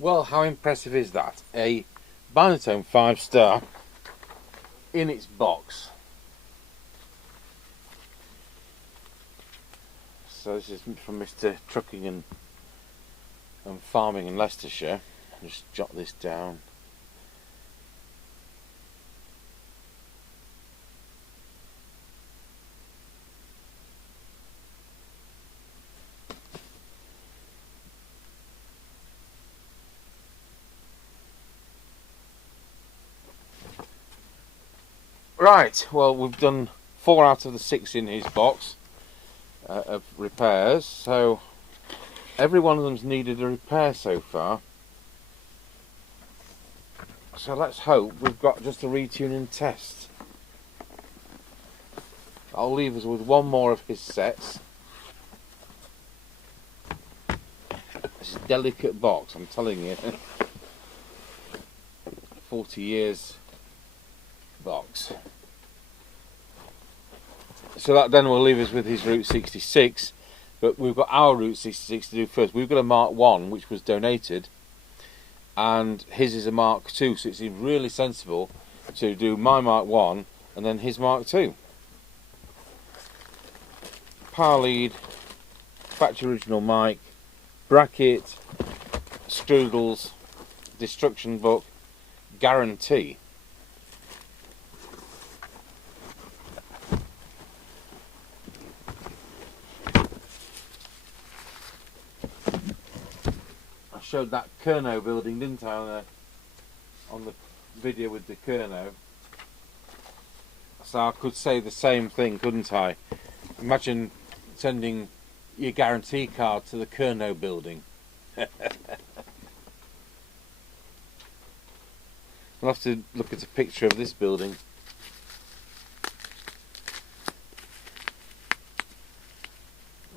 Well, how impressive is that? A BInatone 5-star in its box. So this is from Mr. Trucking and Farming in Leicestershire. I'll just jot this down. Right, well, we've done 4 out of the 6 in his box of repairs, so every one of them's needed a repair so far. So let's hope we've got just a retune and test. I'll leave us with one more of his sets. This is a delicate box, I'm telling you. 40 years box. So that then will leave us with his Route 66, but we've got our Route 66 to do first. We've got a Mark 1 which was donated, and his is a Mark 2, so it seems really sensible to do my Mark 1 and then his Mark 2. Power lead, factory original mic, bracket, strudels, destruction book, guarantee. I showed that Kerno building, didn't I, on the video with the Kerno? So I could say the same thing, couldn't I? Imagine sending your guarantee card to the Kerno building. I'll have to look at a picture of this building.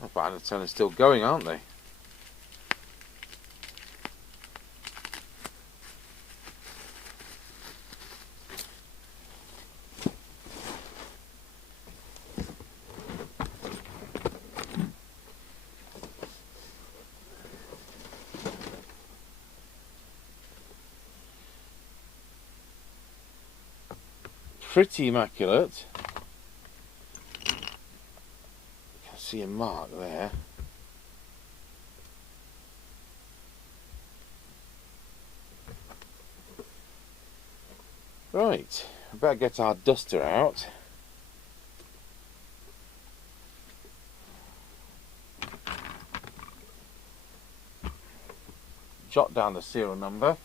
Oh, BInatone is still going, aren't they? Pretty immaculate. You can see a mark there. Right, we better get our duster out. Jot down the serial number.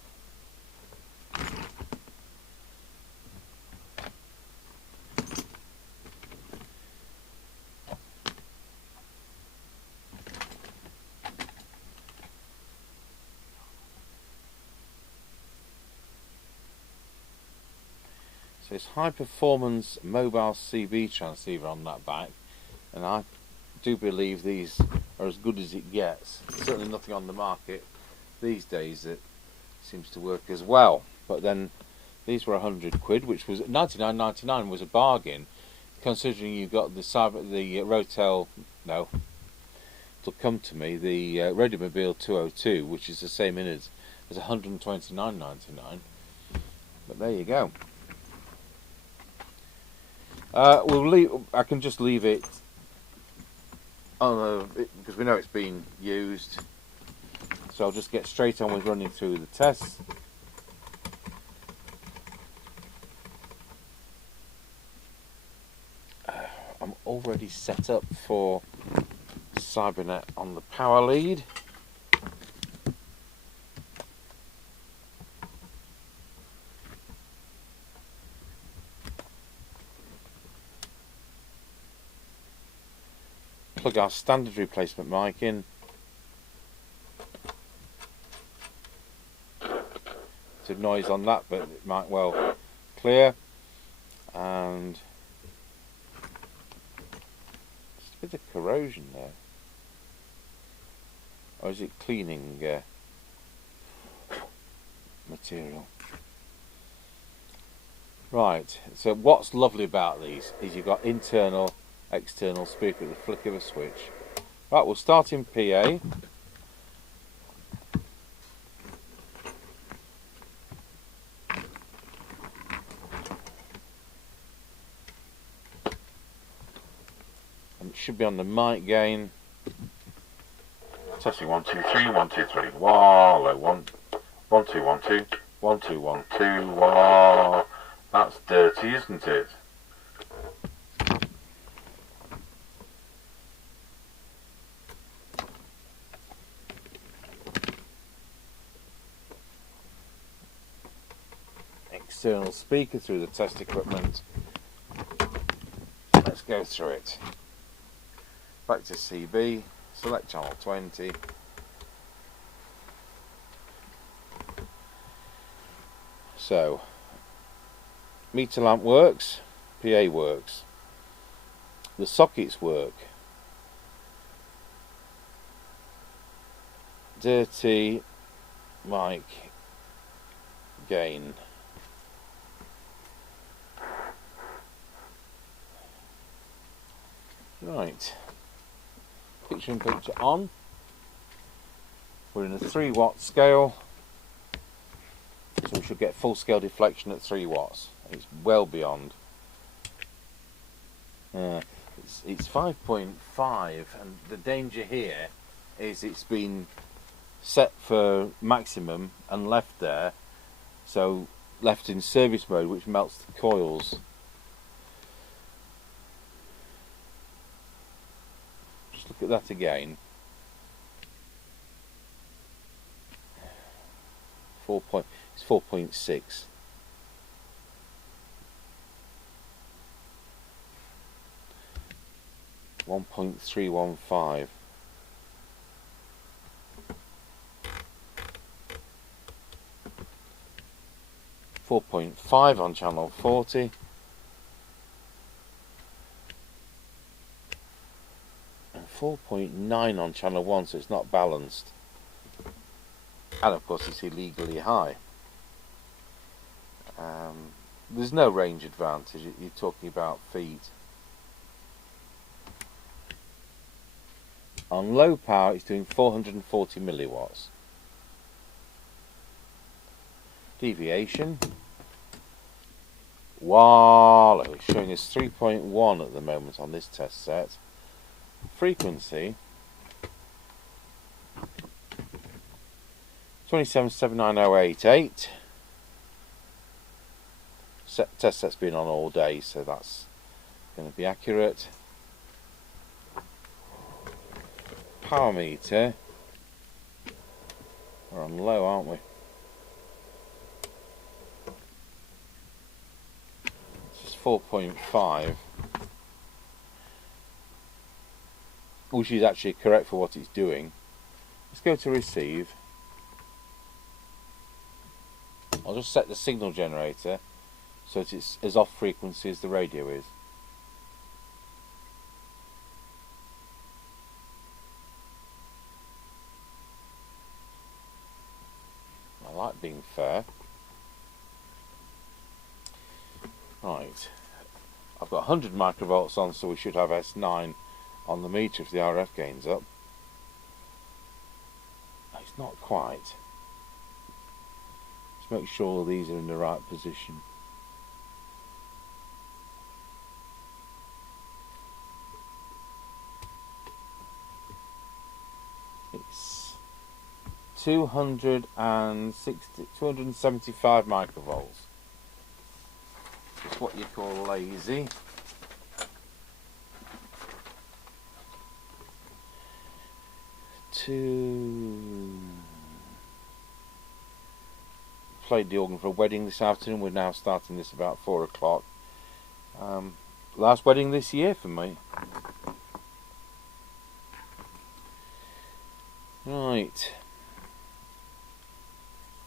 So it's high performance mobile CB transceiver on that back, and I do believe these are as good as it gets. Certainly nothing on the market these days that seems to work as well. But then these were £100, which was £99.99 was a bargain, considering you got the Rotel, no, it'll come to me, the Radiomobile 202, which is the same innards as £129.99. But there you go. We'll leave. I can just leave it on because we know it's been used. So I'll just get straight on with running through the tests. I'm already set up for Cybernet on the power lead. Plug our standard replacement mic in. Some noise on that, but it might well clear. And just a bit of corrosion there. Or is it cleaning material? Right, so what's lovely about these is you've got internal, external speaker at the flick of a switch. Right, we'll start in PA. should be on the mic gain. Testing 1 2 3 1 2 3. Whoa, 1 1 2 1 2 1 2 1 2. Whoa, that's dirty, isn't it? External speaker through the test equipment. Let's go through it. Back to CB, select channel 20. So, meter lamp works, PA works, the sockets work. Dirty mic gain. Right, picture in picture on. We're in a 3 watt scale, so we should get full scale deflection at 3 watts. It's well beyond. It's 5.5, and the danger here is it's been set for maximum and left there, so left in service mode, which melts the coils. Just look at that again. 4.6. 1.315. .5 on channel 40. And 4.9 on channel 1, so it's not balanced. And of course it's illegally high. There's no range advantage, you're talking about feet. On low power it's doing 440 milliwatts. Deviation. Wow, it's showing us 3.1 at the moment on this test set. Frequency 2779088. Test set's been on all day, so that's going to be accurate. Power meter. We're on low, aren't we? It's just 4.5, which is actually correct for what it's doing. Let's go to receive. I'll just set the signal generator so that it's as off frequency as the radio is. I like being fair. Right, I've got 100 microvolts on, so we should have S9 on the meter if the RF gain's up. It's not quite. Just make sure these are in the right position. It's 275 microvolts. It's what you call lazy. Played the organ for a wedding this afternoon. We're now starting this about 4 o'clock. Last wedding this year for me. Right.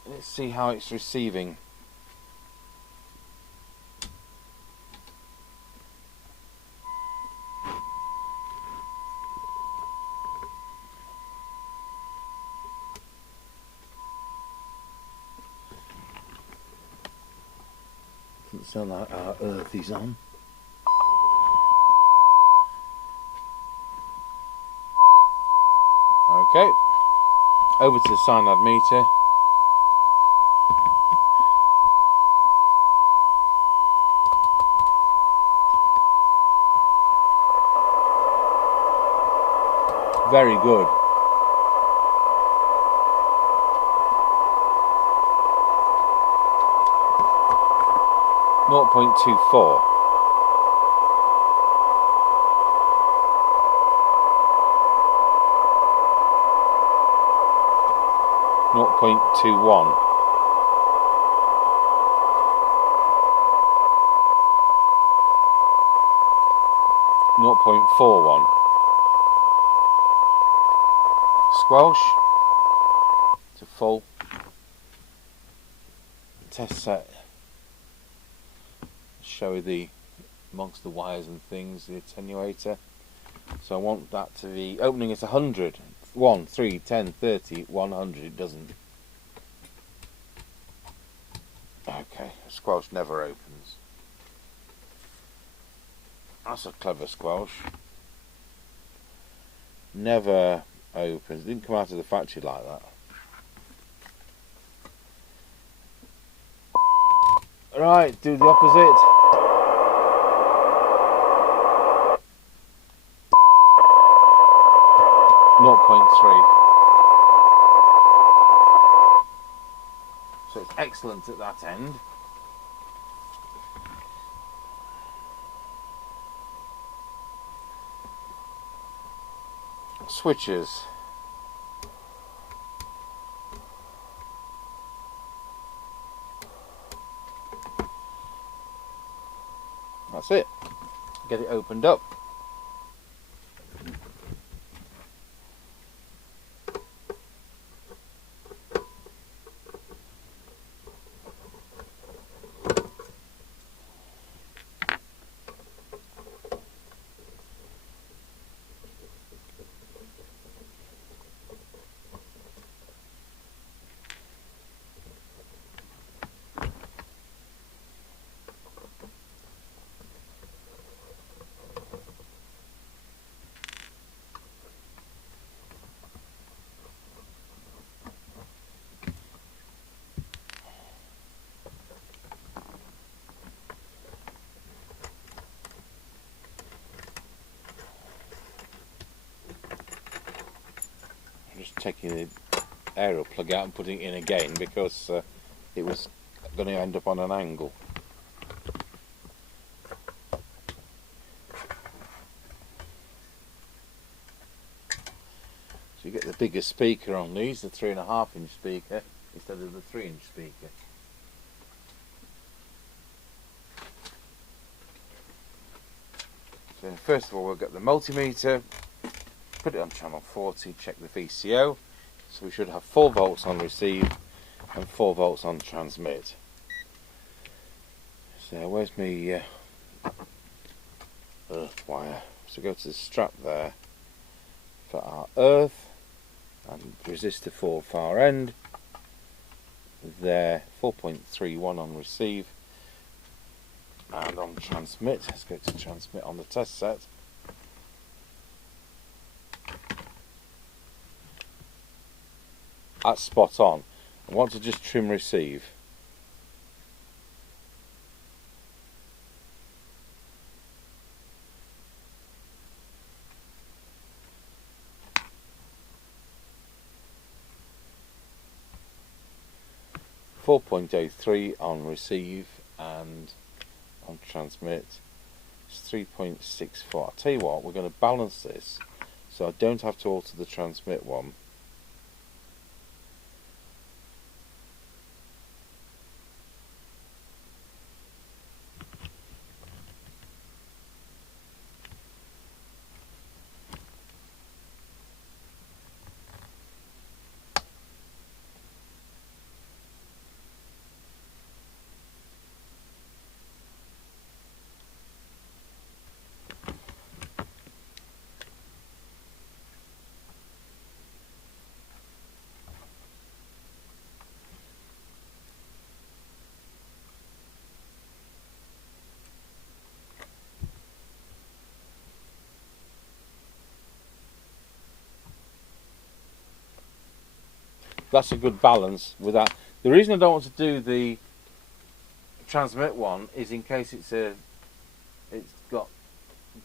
Let's see how it's receiving. Doesn't sound like our earth is on. Okay, over to the SINAD meter. Very good. Naught 0.24. Naught 0.21. 0.41. Squelch to full. Test set. Show you the amongst the wires and things, the attenuator. So I want that to be opening at 100. 1, 3, 10, 30, 100. It doesn't. Okay, squelch never opens. That's a clever squelch. Never opens. It didn't come out of the factory like that. Right, do the opposite. Naught 0.3. So it's excellent at that end. Switches. That's it. Get it opened up. Just taking the aerial plug out and putting it in again because it was going to end up on an angle. So you get the bigger speaker on these, the 3.5-inch speaker instead of the 3-inch speaker. So first of all we'll get the multimeter, put it on channel 40, check the VCO. So we should have 4 volts on receive and 4 volts on transmit. So where's my earth wire? So go to the strap there for our earth and resistor for far end. There, 4.31 on receive, and on transmit, let's go to transmit on the test set. That's spot on. I want to just trim receive. .03 on receive, and on transmit it's 3.64. I'll tell you what, we're going to balance this so I don't have to alter the transmit one. That's a good balance with that. The reason I don't want to do the transmit one is in case it's got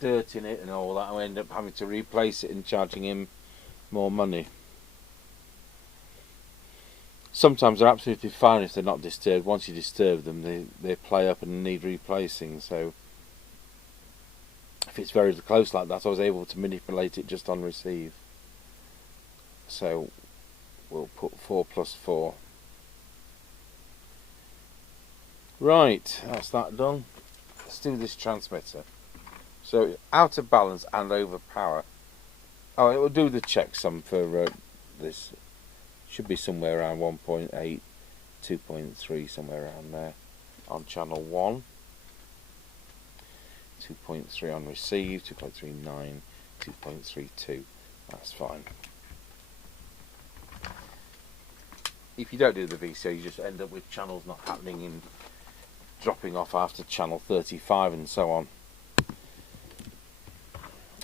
dirt in it and all that, I end up having to replace it and charging him more money. Sometimes they're absolutely fine if they're not disturbed. Once you disturb them, they play up and need replacing. So if it's very close like that, I was able to manipulate it just on receive. So we'll put 4 plus 4. Right, that's that done. Let's do this transmitter. So out of balance and over power. Oh, it will do the checksum for this. Should be somewhere around 1.8, 2.3, somewhere around there on channel 1. 2.3 on receive, 2.39, 2.32. That's fine. If you don't do the VCO, you just end up with channels not happening in dropping off after channel 35 and so on.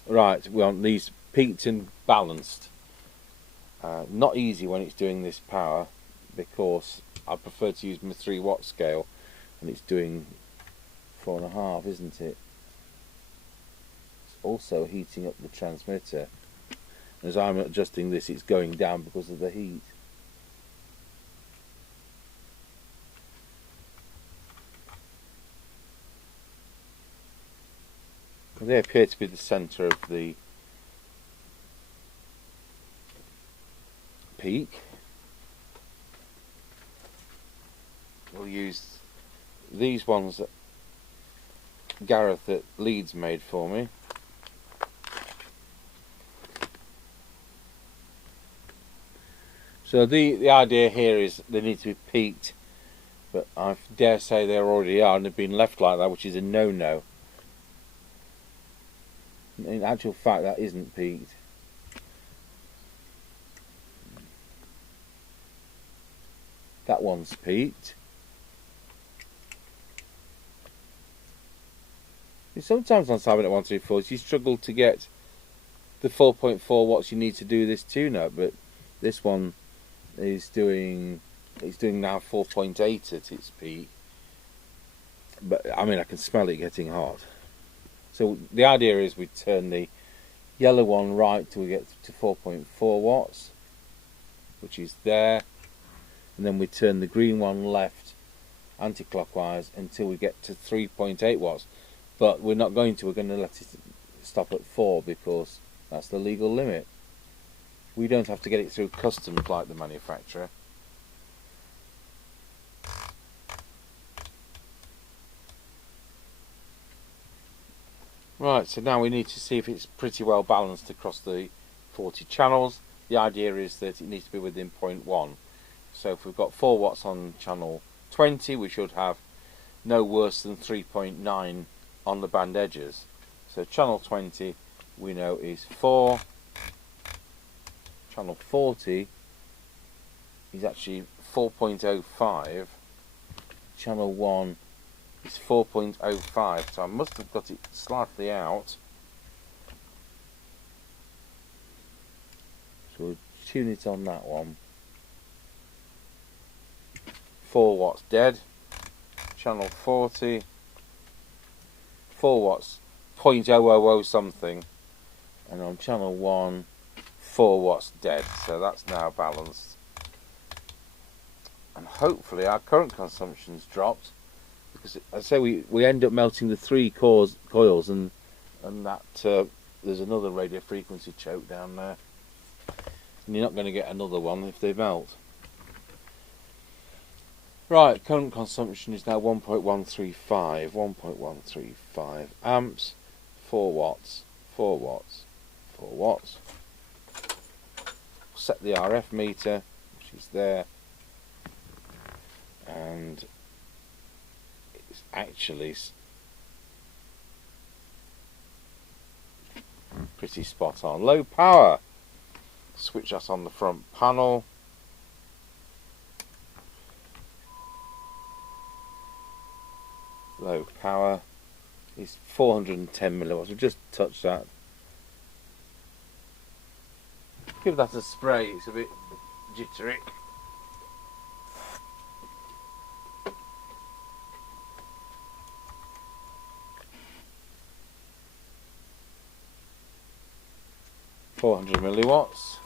Right, we want these peaked and balanced. Not easy when it's doing this power, because I prefer to use my 3 watt scale, and it's doing 4.5, isn't it? It's also heating up the transmitter. As I'm adjusting this, it's going down because of the heat. They appear to be the centre of the peak. We'll use these ones that Gareth at Leeds made for me. So the idea here is they need to be peaked, but I dare say they already are, and they've been left like that, which is a no-no. In actual fact, that isn't peaked. That one's peaked. Sometimes on Cybernet 134s you struggle to get the 4.4 watts you need to do this tune-up, but this one is doing, it's doing now 4.8 at its peak. But I mean, I can smell it getting hot. So the idea is we turn the yellow one right till we get to 4.4 watts, which is there, and then we turn the green one left anti-clockwise until we get to 3.8 watts. But we're not going to, we're going to let it stop at 4 because that's the legal limit. We don't have to get it through customs like the manufacturer. Right, so now we need to see if it's pretty well balanced across the 40 channels. The idea is that it needs to be within 0.1. So if we've got 4 watts on channel 20, we should have no worse than 3.9 on the band edges. So channel 20 we know is 4. Channel 40 is actually 4.05. Channel 1 is 4.05, so I must have got it slightly out. So we'll tune it on that one. 4 watts dead. Channel 40, 4 watts, 0.000 something. And on channel 1, 4 watts dead. So that's now balanced. And hopefully our current consumption's dropped, because I say we end up melting the 3 coils, and that there's another radio frequency choke down there, and you're not going to get another one if they melt. Right, current consumption is now 1.135 amps, 4 watts, 4 watts, 4 watts. Set the RF meter, which is there, and it's actually pretty spot on. Low power, switch that on the front panel. Low power is 410 milliwatts. We've just touched that. Give that a spray, it's a bit jittery. $400 milliwatts.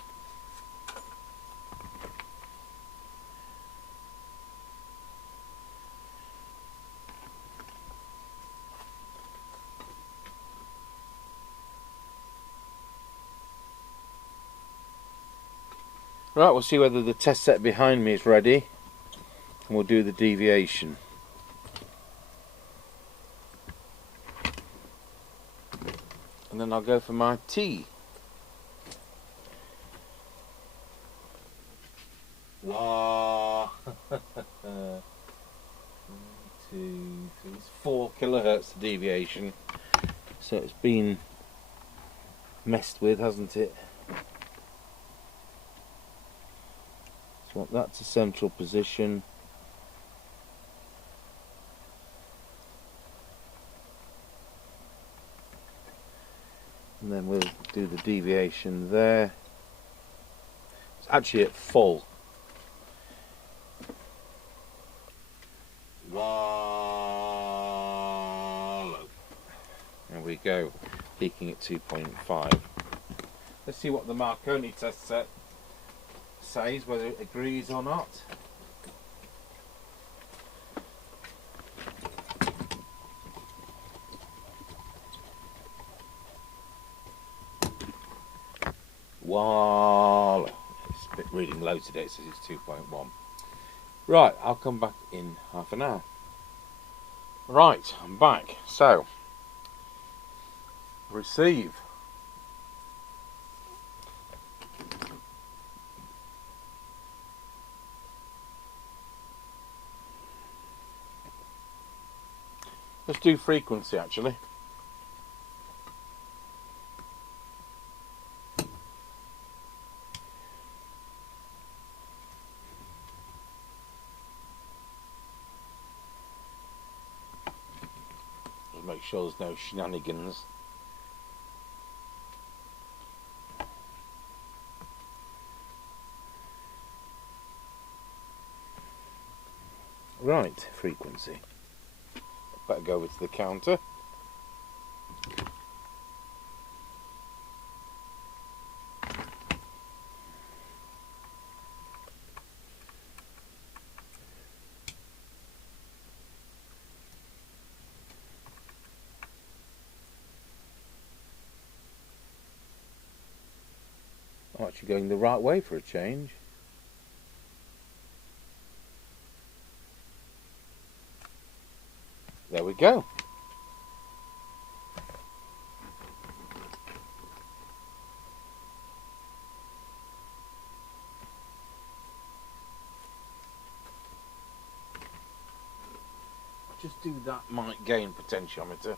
Right, we'll see whether the test set behind me is ready, and we'll do the deviation. And then I'll go for my T. 1, 2, 3, it's 4 kilohertz the deviation. So it's been messed with, hasn't it? So that's a central position. And then we'll do the deviation there. It's actually at full. 1. There we go, peaking at 2.5. Let's see what the Marconi test set says, whether it agrees or not. Wow, it's a bit reading low today, it says it's 2.1. Right, I'll come back in half an hour. Right, I'm back. So, receive. Let's do frequency actually. Just make sure there's no shenanigans. Right, frequency. Better go over to the counter. I'm actually going the right way for a change. There we go. Just do that mic gain potentiometer.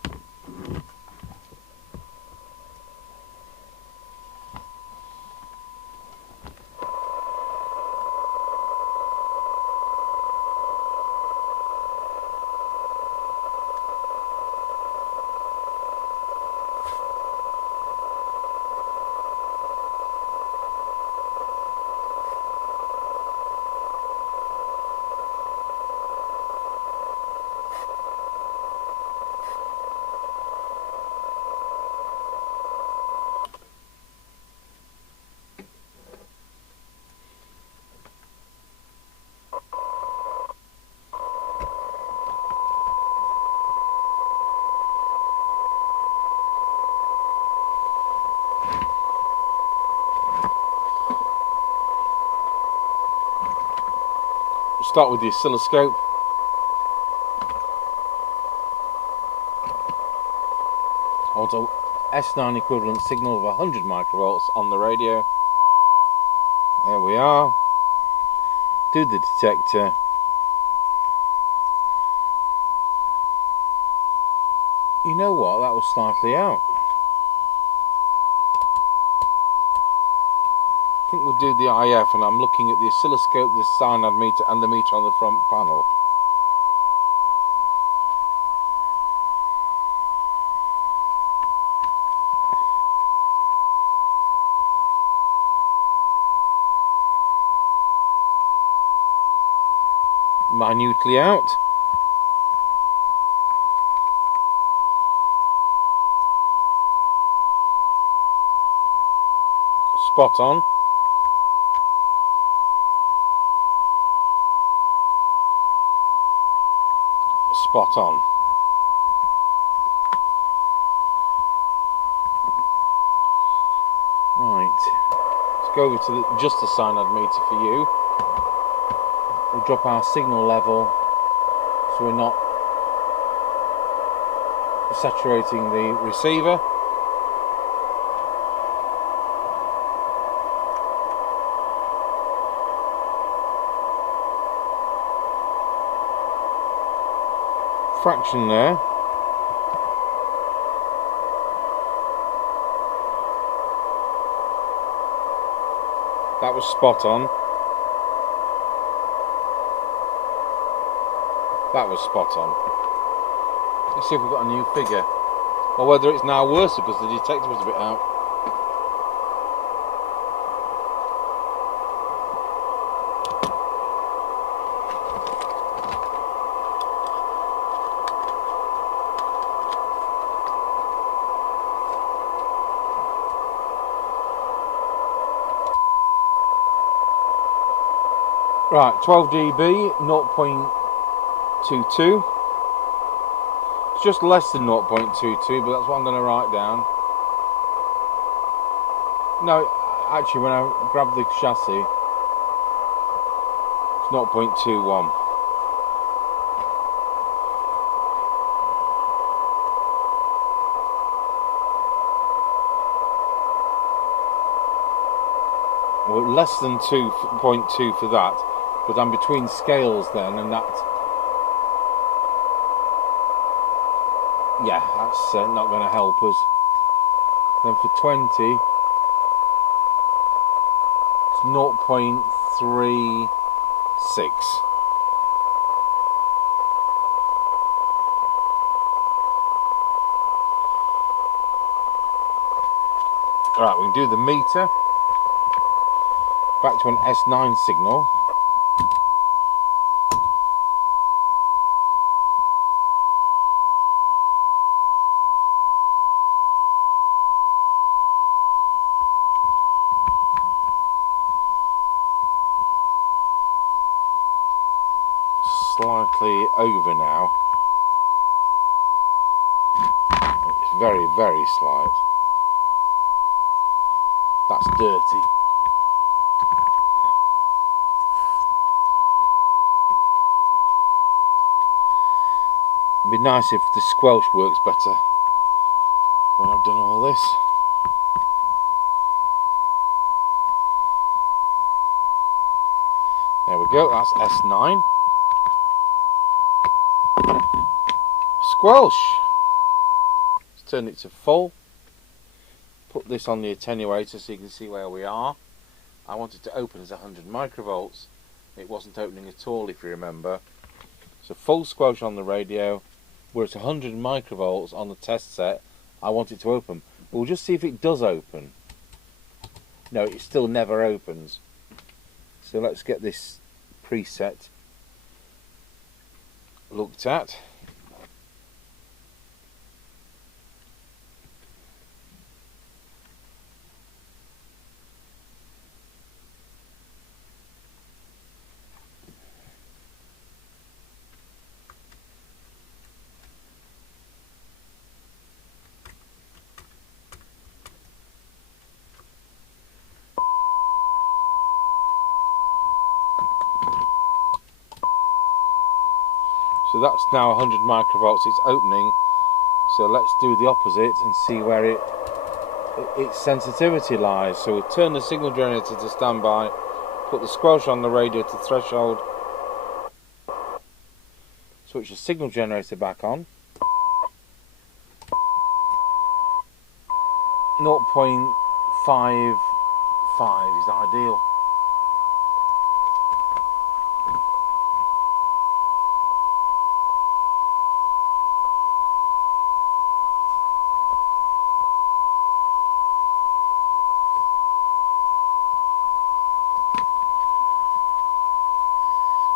Start with the oscilloscope. I want a S9 equivalent signal of 100 microvolts on the radio. There we are. Do the detector. You know what? That was slightly out. I think we'll do the IF, and I'm looking at the oscilloscope, the SINAD meter, and the meter on the front panel. Minutely out. Spot on. Spot on. Right. Let's go over to just the SINAD meter for you. We'll drop our signal level so we're not saturating the receiver. Fraction there. That was spot on. That was spot on. Let's see if we've got a new figure. Or whether it's now worse because the detector was a bit out. Right, 12 dB, 0.22. It's just less than 0.22, but that's what I'm going to write down. No, actually, when I grab the chassis, it's 0.21. Well, less than 2.2 for that. But I'm between scales then, and that's, yeah, that's not going to help us. Then for 20, it's 0.36. Right, we can do the meter. Back to an S9 signal. Slightly over now. It's very, very slight. That's dirty. It'd be nice if the squelch works better when I've done all this. There we go, that's S9. Squelch. Let's turn it to full. Put this on the attenuator so you can see where we are. I want it to open as 100 microvolts. It wasn't opening at all, if you remember. So full squelch on the radio. We're at 100 microvolts on the test set. I want it to open. But we'll just see if it does open. No, it still never opens. So let's get this preset looked at. So that's now 100 microvolts, it's opening. So let's do the opposite and see where its sensitivity lies. So we'll turn the signal generator to standby, put the squelch on the radio to threshold, switch the signal generator back on. 0.55 is ideal.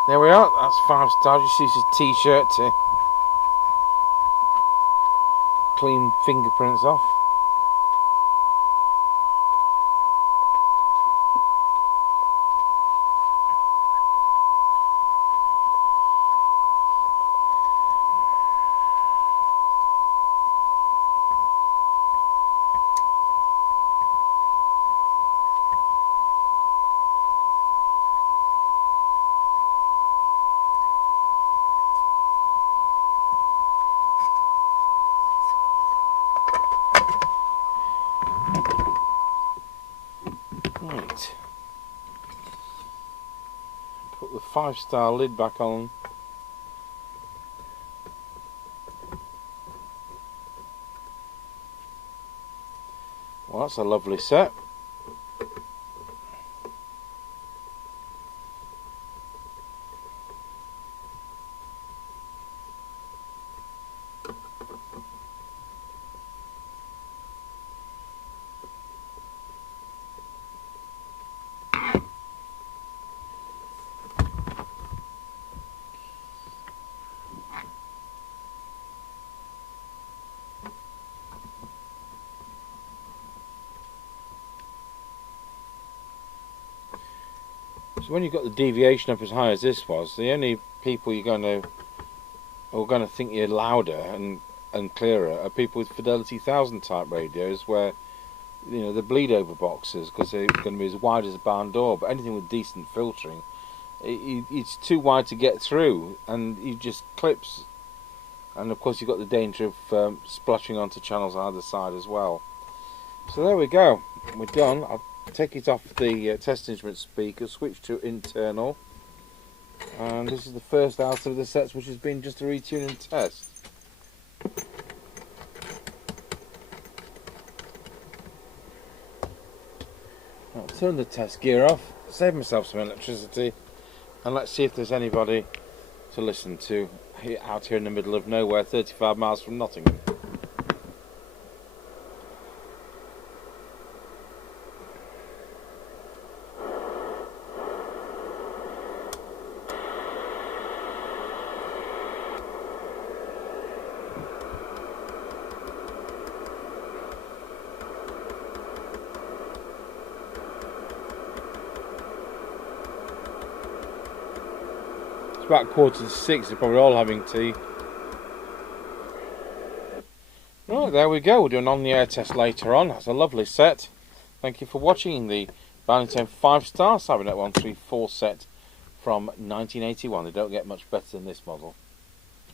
There we are, that's 5 stars. Just use his t-shirt to clean fingerprints off. 5-star lid back on. Well, that's a lovely set. So when you've got the deviation up as high as this was, the only people who are going to think you're louder and clearer are people with Fidelity 1000 type radios, where the bleed over boxes, because they're going to be as wide as a barn door. But anything with decent filtering, it's too wide to get through, and it just clips. And of course you've got the danger of splattering onto channels on either side as well. So there we go, we're done. I'll take it off the test instrument speaker, switch to internal, and this is the first out of the sets which has been just a retune and test. I'll turn the test gear off, save myself some electricity, and let's see if there's anybody to listen to out here in the middle of nowhere, 35 miles from Nottingham. About 5:45, they're probably all having tea. Right, there we go. We'll do an on-the-air test later on. That's a lovely set. Thank you for watching the BInatone 5-star Cybernet 134 set from 1981. They don't get much better than this model.